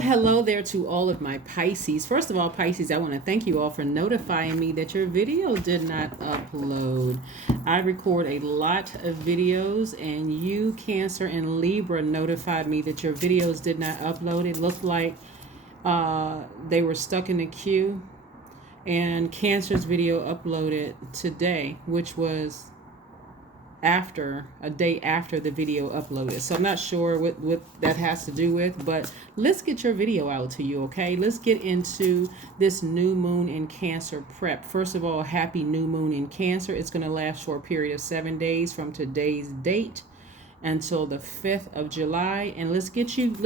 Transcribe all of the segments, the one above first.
Hello there to all of my Pisces. First of all, Pisces, I want to thank you all for notifying me that your video did not upload. I record a lot of videos, and you, Cancer and Libra, notified me that your videos did not upload. It looked like they were stuck in the queue, and Cancer's video uploaded today, which was a day after the video uploaded. So I'm not sure what that has to do with, but let's get your video out to you, okay? Let's get into this new moon in Cancer prep. First of all, happy new moon in Cancer. It's going to last for a period of 7 days from today's date until the 5th of July. And let's get you,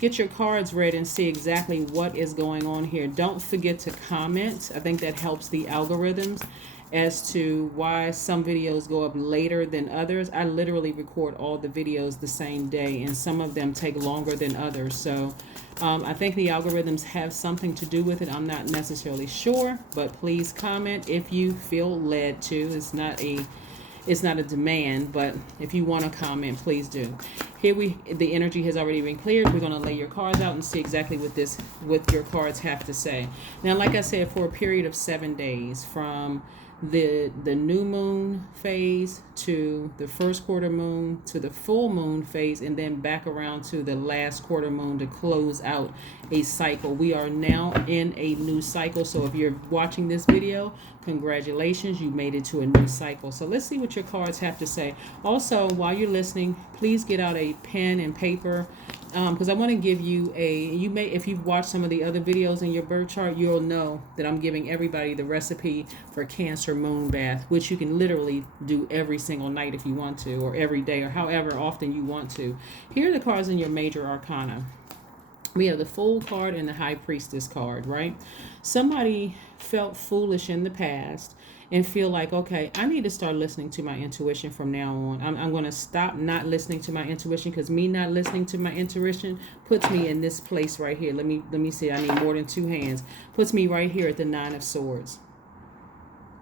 get your cards read and see exactly what is going on here. Don't forget to comment. I think that helps the algorithms as to why some videos go up later than others. I literally record all the videos the same day, and some of them take longer than others. So I think the algorithms have something to do with it. I'm not necessarily sure, but please comment if you feel led to. It's not a demand, but if you want to comment, please do. The energy has already been cleared. We're going to lay your cards out and see exactly what your cards have to say. Now, like I said, for a period of 7 days, from the new moon phase to the first quarter moon to the full moon phase, and then back around to the last quarter moon to close out a cycle. We are now in a new cycle. So if you're watching this video, congratulations, you made it to a new cycle. So let's see what your cards have to say. Also, while you're listening, please get out a pen and paper, because I want to give you if you've watched some of the other videos in your birth chart, you'll know that I'm giving everybody the recipe for Cancer moon bath, which you can literally do every single night if you want to, or every day, or however often you want to. Here are the cards in your major arcana. We have the Fool card and the High Priestess card, right? Somebody felt foolish in the past and feel like, okay, I need to start listening to my intuition from now on. I'm going to stop not listening to my intuition, because me not listening to my intuition puts me in this place right here. Let me see. I need more than 2 hands. Puts me right here at the 9 of Swords,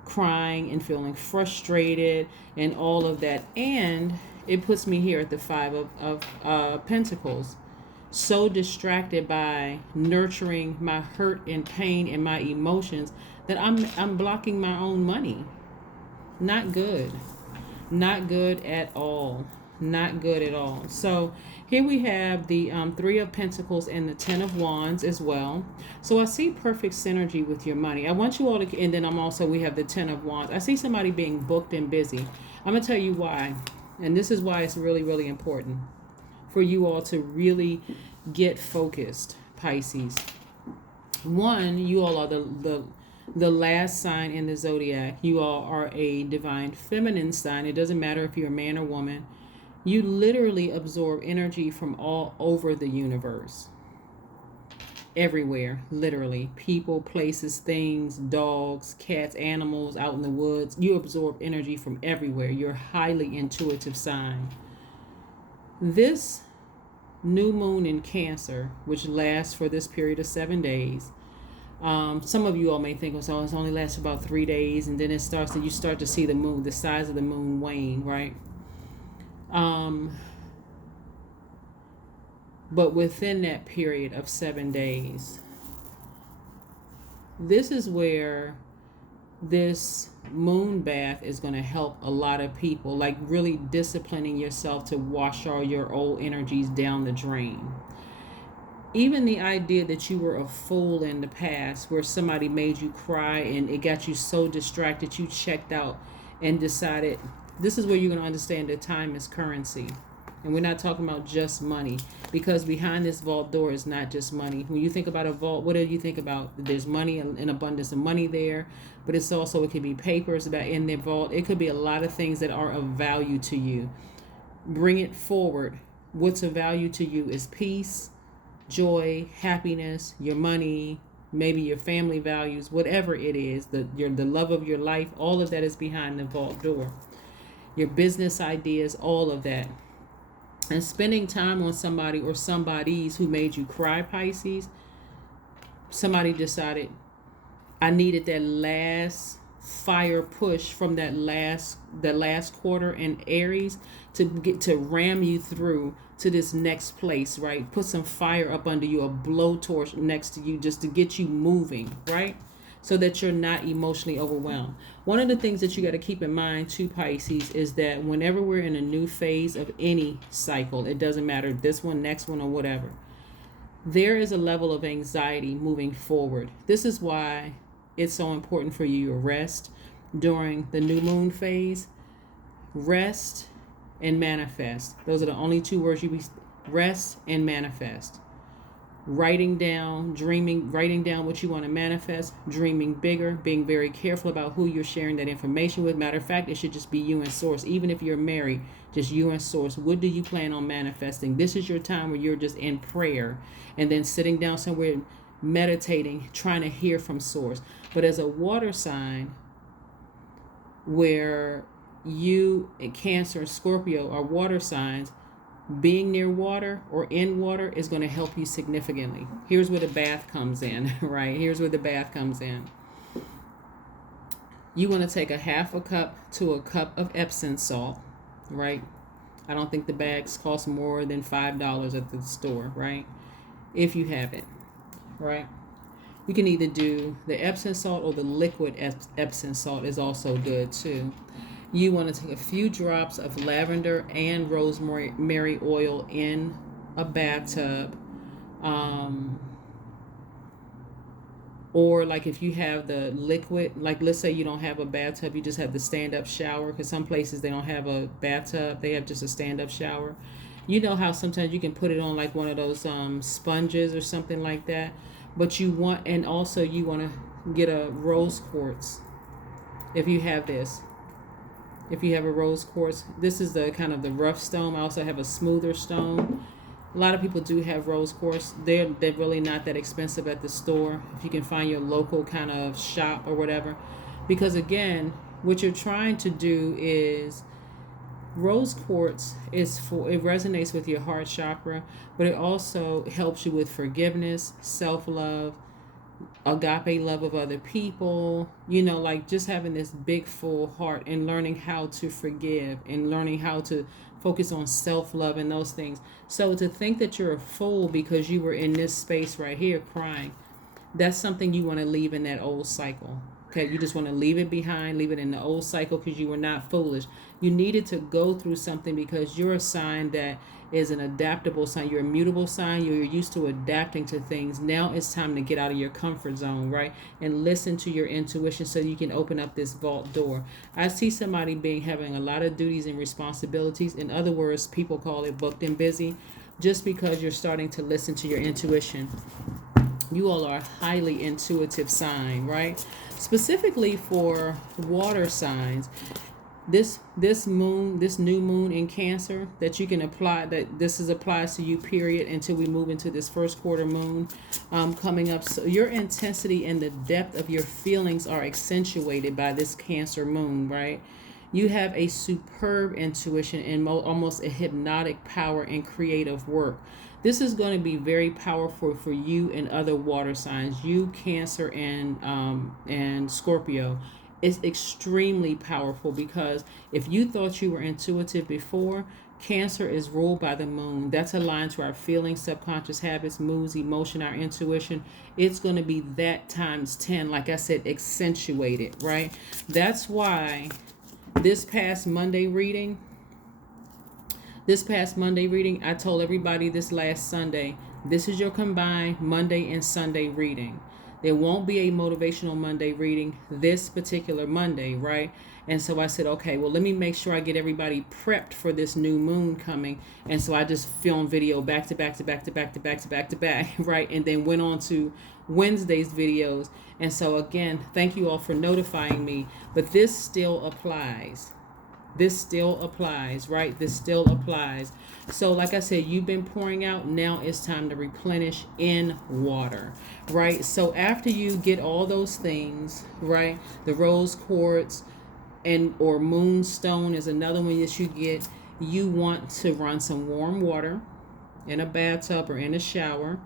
crying and feeling frustrated and all of that. And it puts me here at the 5 of Pentacles, so distracted by nurturing my hurt and pain and my emotions that I'm blocking my own money. Not good. Not good at all. Not good at all. So here we have the 3 of Pentacles and the 10 of Wands as well. So I see perfect synergy with your money. I want you all to, and then we have the 10 of Wands. I see somebody being booked and busy. I'm going to tell you why. And this is why it's really, really important for you all to really get focused, Pisces. One, you all are the last sign in the zodiac. You all are a divine feminine sign. It doesn't matter if you're a man or woman. You literally absorb energy from all over the universe. Everywhere, literally. People, places, things, dogs, cats, animals out in the woods. You absorb energy from everywhere. You're a highly intuitive sign. This new moon in Cancer, which lasts for this period of 7 days. Some of you all may think, oh, it's only lasts about 3 days, and then you start to see the moon, the size of the moon wane, right? But within that period of 7 days, this is where this moon bath is going to help a lot of people, like really disciplining yourself to wash all your old energies down the drain. Even the idea that you were a fool in the past, where somebody made you cry and it got you so distracted you checked out and decided, this is where you're going to understand that time is currency. And we're not talking about just money, because behind this vault door is not just money. When you think about a vault, what do you think about? There's money, an abundance of money there, but it could be papers about in the vault. It could be a lot of things that are of value to you. Bring it forward. What's of value to you is peace, joy, happiness, your money, maybe your family values, whatever it is, the love of your life. All of that is behind the vault door. Your business ideas, all of that. And spending time on somebody or somebodies who made you cry, Pisces. Somebody decided, I needed that last fire push from the last quarter in Aries to get to ram you through to this next place, right? Put some fire up under you, a blowtorch next to you, just to get you moving, right? So that you're not emotionally overwhelmed. One of the things that you got to keep in mind too, Pisces, is that whenever we're in a new phase of any cycle, it doesn't matter this one, next one, or whatever, there is a level of anxiety moving forward. This is why it's so important for you to rest during the new moon phase. Rest and manifest. Those are the only two words rest and manifest. Writing down, dreaming, writing down what you want to manifest, dreaming bigger, being very careful about who you're sharing that information with. Matter of fact, it should just be you and source. Even if you're married, just you and source. What do you plan on manifesting? This is your time where you're just in prayer and then sitting down somewhere, meditating, trying to hear from source. But as a water sign, where you, Cancer, Scorpio are water signs, being near water or in water is going to help you significantly. Here's where the bath comes in, right? Here's where the bath comes in. You want to take a half a cup to a cup of Epsom salt, right? I don't think the bags cost more than $5 at the store, right? If you have it, right? You can either do the Epsom salt or the liquid Epsom salt is also good too. You want to take a few drops of lavender and rosemary oil in a bathtub. Or like if you have the liquid, like let's say you don't have a bathtub, you just have the stand-up shower, because some places they don't have a bathtub, they have just a stand-up shower. You know how sometimes you can put it on like one of those sponges or something like that. But you want, and also you want to get a rose quartz if you have this. If you have a rose quartz, this is the kind of the rough stone. I also have a smoother stone. A lot of people do have rose quartz. They're really not that expensive at the store. If you can find your local kind of shop or whatever. Because again, what you're trying to do is, rose quartz is for, it resonates with your heart chakra, but it also helps you with forgiveness, self-love, agape love of other people, you know, like just having this big full heart and learning how to forgive and learning how to focus on self-love and those things. So to think that you're a fool because you were in this space right here crying, that's something you want to leave in that old cycle. Okay, you just want to leave it behind, leave it in the old cycle, because you were not foolish. You needed to go through something because you're a sign that is an adaptable sign. You're a mutable sign. You're used to adapting to things. Now it's time to get out of your comfort zone, right? And listen to your intuition so you can open up this vault door. I see somebody having a lot of duties and responsibilities. In other words, people call it booked and busy, just because you're starting to listen to your intuition. You all are a highly intuitive sign, right? Specifically for water signs, this new moon in Cancer that you can apply, that this is applies to you, period, until we move into this first quarter moon coming up. So your intensity and the depth of your feelings are accentuated by this Cancer moon, right? You have a superb intuition and almost a hypnotic power in creative work. This is going to be very powerful for you and other water signs. You, Cancer, and Scorpio. It's extremely powerful, because if you thought you were intuitive before, Cancer is ruled by the moon. That's aligned to our feelings, subconscious habits, moods, emotion, our intuition. It's going to be that times 10, like I said, accentuated, right? That's why this past Monday reading, I told everybody this last Sunday, this is your combined Monday and Sunday reading. There won't be a motivational Monday reading this particular Monday, right? And so I said, okay, well, let me make sure I get everybody prepped for this new moon coming. And so I just filmed video back to back, right? And then went on to Wednesday's videos. And so again, thank you all for notifying me. But this still applies. This still applies, right? This still applies. So like I said, you've been pouring out. Now it's time to replenish in water, right? So after you get all those things, right? The rose quartz or moonstone is another one that you get. You want to run some warm water in a bathtub or in a shower.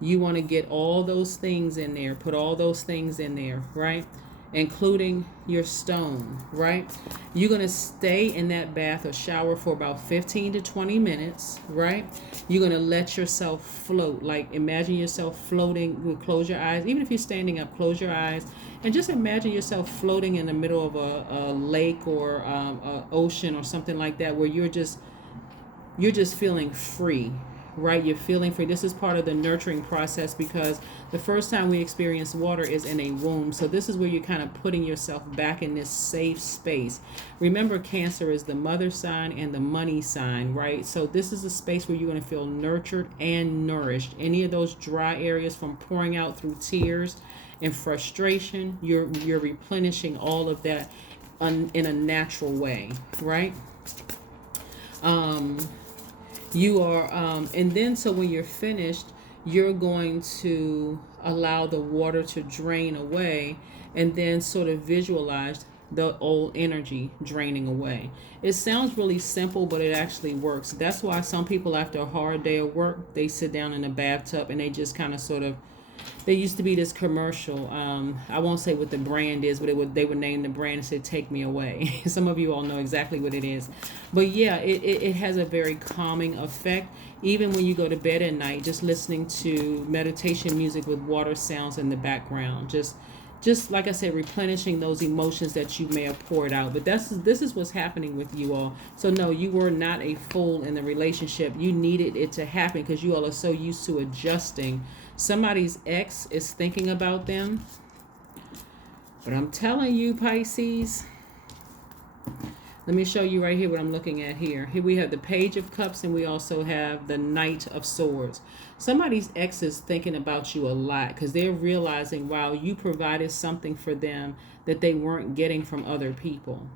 You want to get all those things in there, put all those things in there, right? including your stone, right? You're going to stay in that bath or shower for about 15 to 20 minutes, right? You're going to let yourself float. Like imagine yourself floating. Close your eyes. Even if you're standing up, close your eyes and just imagine yourself floating in the middle of a lake or a ocean or something like that, where you're just feeling free, right? You're feeling free. This is part of the nurturing process, because the first time we experience water is in a womb. So this is where you're kind of putting yourself back in this safe space. Remember, Cancer is the mother sign and the money sign, right? So this is a space where you're going to feel nurtured and nourished. Any of those dry areas from pouring out through tears and frustration, you're replenishing all of that in a natural way, right? You are, and then so when you're finished, you're going to allow the water to drain away, and then sort of visualize the old energy draining away. It sounds really simple, but it actually works. That's why some people, after a hard day of work, they sit down in a bathtub and they just kind of sort of, there used to be this commercial. I won't say what the brand is, but they would name the brand and say, "Take me away." Some of you all know exactly what it is. But yeah, it has a very calming effect. Even when you go to bed at night, just listening to meditation music with water sounds in the background. Just like I said, replenishing those emotions that you may have poured out. But this is what's happening with you all. So no, you were not a fool in the relationship. You needed it to happen because you all are so used to adjusting. Somebody's ex is thinking about them. But I'm telling you, Pisces, let me show you right here what I'm looking at here. Here we have the Page of Cups, and we also have the Knight of Swords. Somebody's ex is thinking about you a lot because they're realizing, wow, you provided something for them that they weren't getting from other people.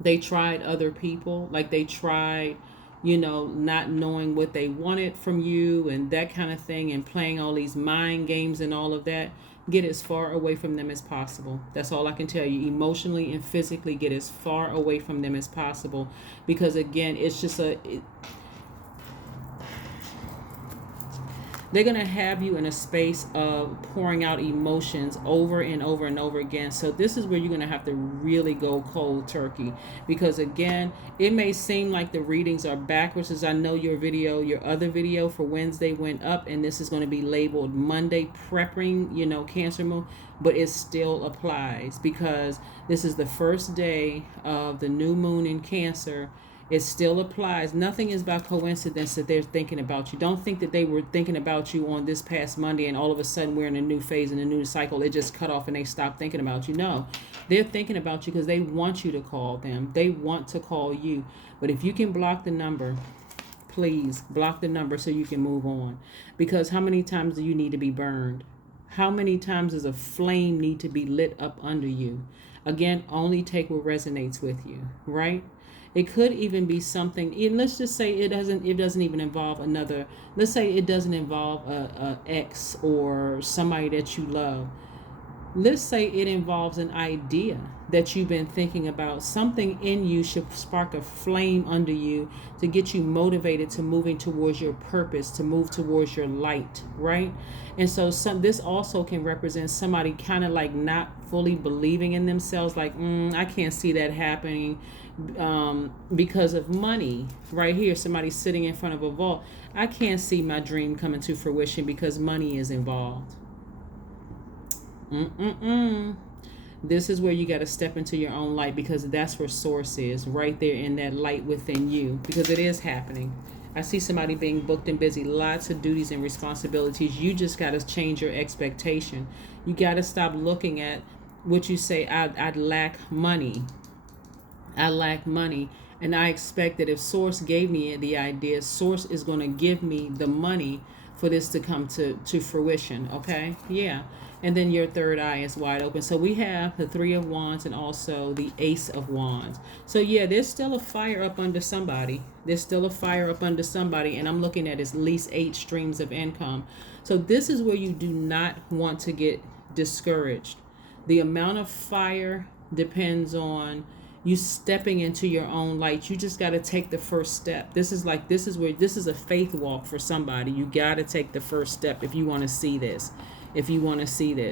They tried other people, like they tried, not knowing what they wanted from you and that kind of thing, and playing all these mind games and all of that. Get as far away from them as possible. That's all I can tell you. Emotionally and physically, get as far away from them as possible, because again, it's just they're going to have you in a space of pouring out emotions over and over and over again. So this is where you're going to have to really go cold turkey, because again, it may seem like the readings are backwards, as I know your other video for Wednesday went up, and this is going to be labeled Monday prepping, Cancer moon, but it still applies because this is the first day of the new moon in Cancer. It still applies. Nothing is by coincidence that they're thinking about you. Don't think that they were thinking about you on this past Monday and all of a sudden we're in a new phase, in a new cycle. It just cut off and they stopped thinking about you. No, they're thinking about you because they want you to call them. They want to call you. But if you can block the number, please block the number so you can move on. Because how many times do you need to be burned? How many times does a flame need to be lit up under you? Again, only take what resonates with you, right? It could even be something, let's just say it doesn't even involve another, let's say it doesn't involve a ex or somebody that you love. Let's say it involves an idea that you've been thinking about. Something in you should spark a flame under you to get you motivated to moving towards your purpose, to move towards your light, right? And so this also can represent somebody kind of like not fully believing in themselves, like, I can't see that happening because of money. Right here, somebody sitting in front of a vault. I can't see my dream coming to fruition because money is involved. This is where you got to step into your own light, because that's where source is, right there in that light within you, because it is happening. I see somebody being booked and busy, lots of duties and responsibilities. You just got to change your expectation. You got to stop looking at what you say, I lack money. I lack money. And I expect that if source gave me the idea, source is going to give me the money for this to come to fruition. Okay? Yeah. And then your third eye is wide open. So we have the Three of Wands and also the Ace of Wands. So yeah, there's still a fire up under somebody. There's still a fire up under somebody. And I'm looking at least 8 streams of income. So this is where you do not want to get discouraged. The amount of fire depends on you stepping into your own light. You just got to take the first step. This is a faith walk for somebody. You got to take the first step if you want to see this. if you want to see this.